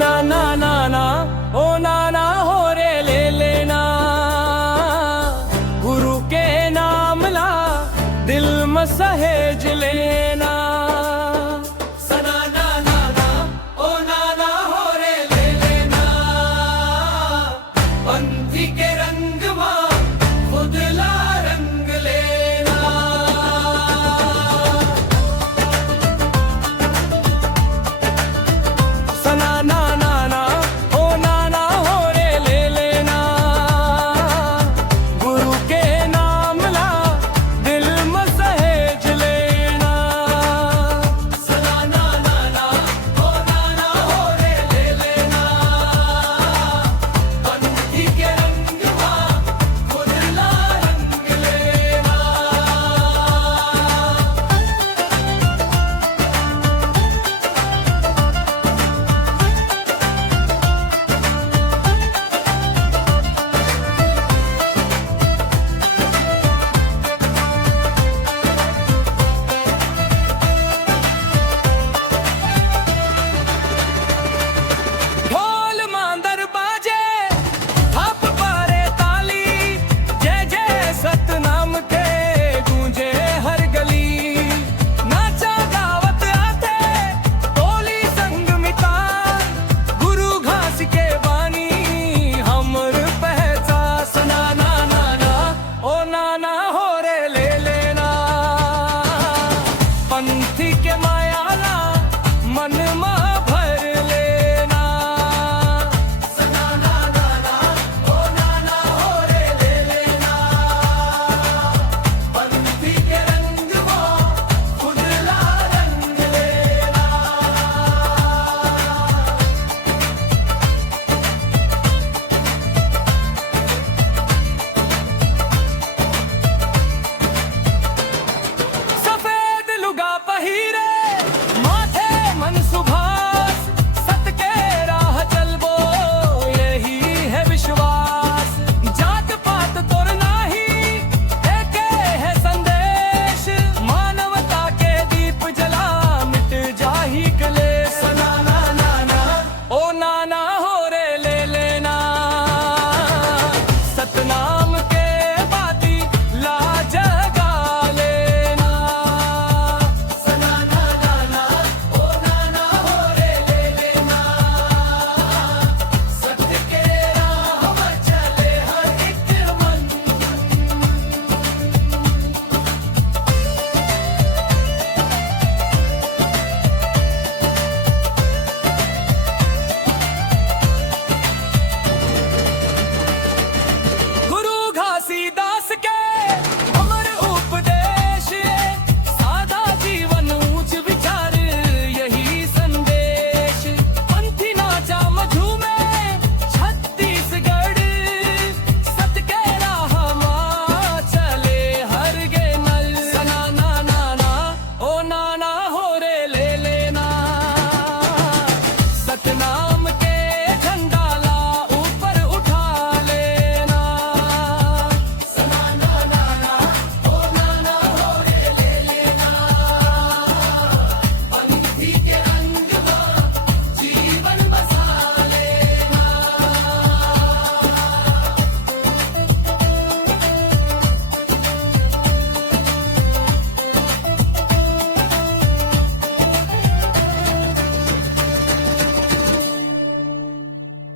ना ना ना ना ओ ना ना हो रे ले लेना, गुरु के नाम ला दिल में सहेज लेना। सना ना ना ना ओ ना ना हो रे ले लेना, पंथी के रंग में खुद ला रंग लेना। सना ना ना ना ओ ना ना हो रे ले लेना, गुरु के नाम ला दिल में सहेज लेना। सना ना ना ना ओ ना ना हो रे ले लेना, पंथी के रंग में खुद ला रंग लेना। ढोल मांदर बाजे थाप पारे ताली, जय जय सतनाम के गूंजे हर गली। नाचा गावत आते टोली संग मिता, गुरु घास के बानी हमर पहचान। सना ना ना ना ओ ना ना हो रे ले लेना, पंथी के